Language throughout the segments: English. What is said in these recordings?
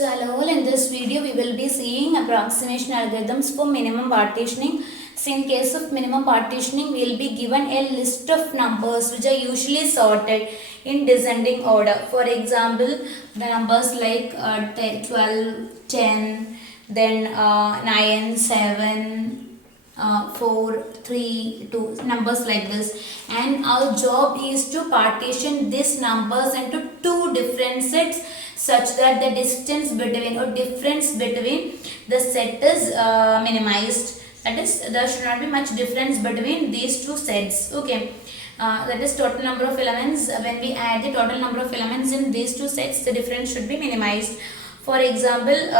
So hello, in this video we will be seeing approximation algorithms for minimum partitioning. So in case of minimum partitioning, we will be given a list of numbers which are usually sorted in descending order. For example, the numbers like 12, 10, then 9, 7, 4, 3, 2, numbers like this. And our job is to partition these numbers into two different sets such that the distance between or difference between the set is minimized. That is, there should not be much difference between these two sets. Okay. That is total number of elements. When we add the total number of elements in these two sets, the difference should be minimized. For example,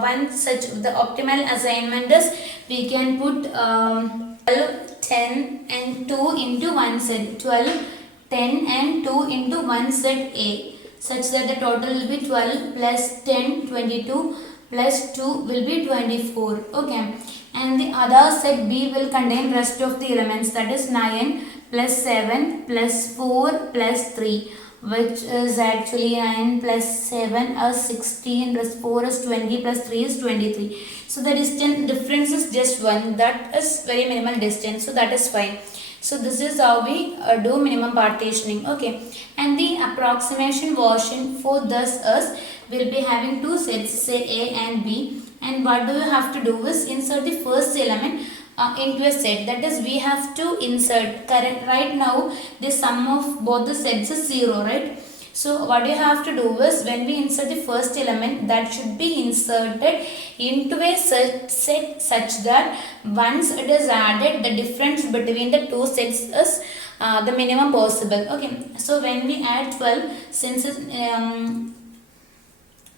one such the optimal assignment is we can put 12, 10 and 2 into one set. 12, 10 and 2 into one set A, such that the total will be 12 plus 10, 22 plus 2 will be 24. Okay. And the other set B will contain rest of the elements, that is 9 plus 7 plus 4 plus 3, which is actually 9 plus 7 is 16 plus 4 is 20 plus 3 is 23. So the distance difference is just 1. That is very minimal distance. So that is fine. So this is how we do minimum partitioning. Okay. And the approximation version for this is we'll be having two sets, say A and B. And what do you have to do is insert the first element into a set. That is, we have to insert right now the sum of both the sets is 0, right? So what you have to do is when we insert the first element, that should be inserted into a set such that once it is added, the difference between the two sets is the minimum possible. Okay. So when we add 12, since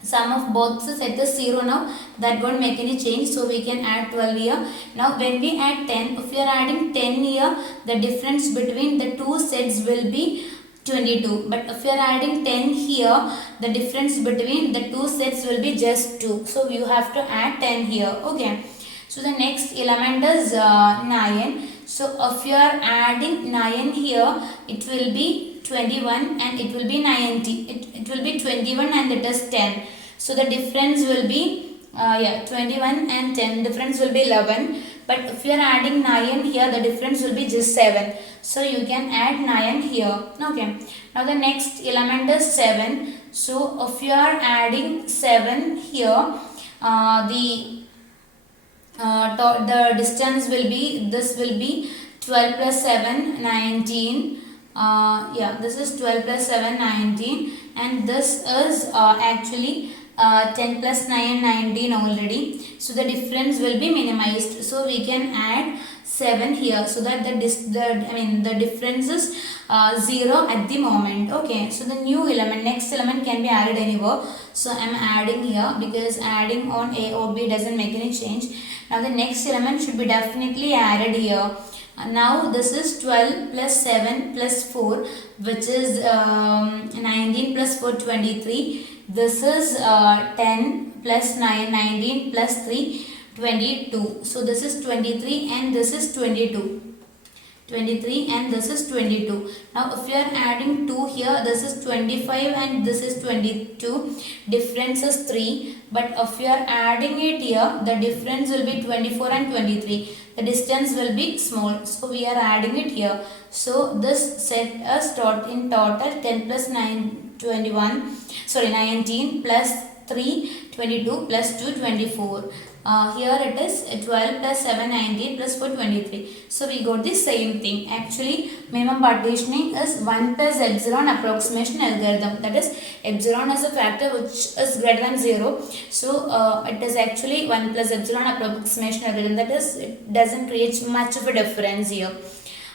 sum of both the set is 0 now, that won't make any change, so we can add 12 here. Now when we add 10, if we are adding 10 here, the difference between the two sets will be 22. But if you are adding 10 here, the difference between the two sets will be just 2. So you have to add 10 here. Okay. So the next element is 9. So if you are adding 9 here, it will be 21 and it will be 90. It will be 21 and it is 10. So the difference will be 21 and 10. Difference will be 11. But if you are adding 9 here, the difference will be just 7. So you can add 9 here. Okay. Now the next element is 7. So if you are adding 7 here, the distance will be, this will be 12 plus 7, 19. This is 12 plus 7, 19. And this is actually 10 plus 9, 19 already. So the difference will be minimized. So we can add 7 here so that the difference is 0 at the moment. Okay. So the new element, next element can be added anywhere. So I am adding here because adding on A or B doesn't make any change. Now the next element should be definitely added here. Now this is 12 plus 7 plus 4, which is 19 plus 4, 23. This is 10 plus 9, 19 plus 3, 22. So this is 23 and this is 22. 23 and this is 22. Now if you are adding 2 here, this is 25 and this is 22. Difference is 3. But if you are adding it here, the difference will be 24 and 23. The distance will be small. So we are adding it here. So this set is in total 10 plus 9, 19 plus 3, 22 plus 2, 24. Here it is 12 plus 7, 19 plus 4, 23. So we got the same thing. Actually, minimum partitioning is 1 plus epsilon approximation algorithm. That is, epsilon is a factor which is greater than 0. So it is actually 1 plus epsilon approximation algorithm. That is, it doesn't create much of a difference here.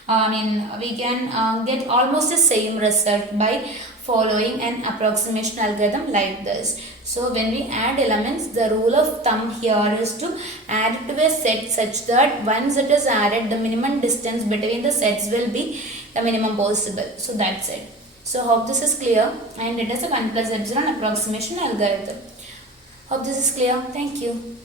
We can get almost the same result by following an approximation algorithm like this. So when we add elements, the rule of thumb here is to add it to a set such that once it is added, the minimum distance between the sets will be the minimum possible. So that's it. So hope this is clear, and it is a 1 plus epsilon approximation algorithm. Hope this is clear. Thank you.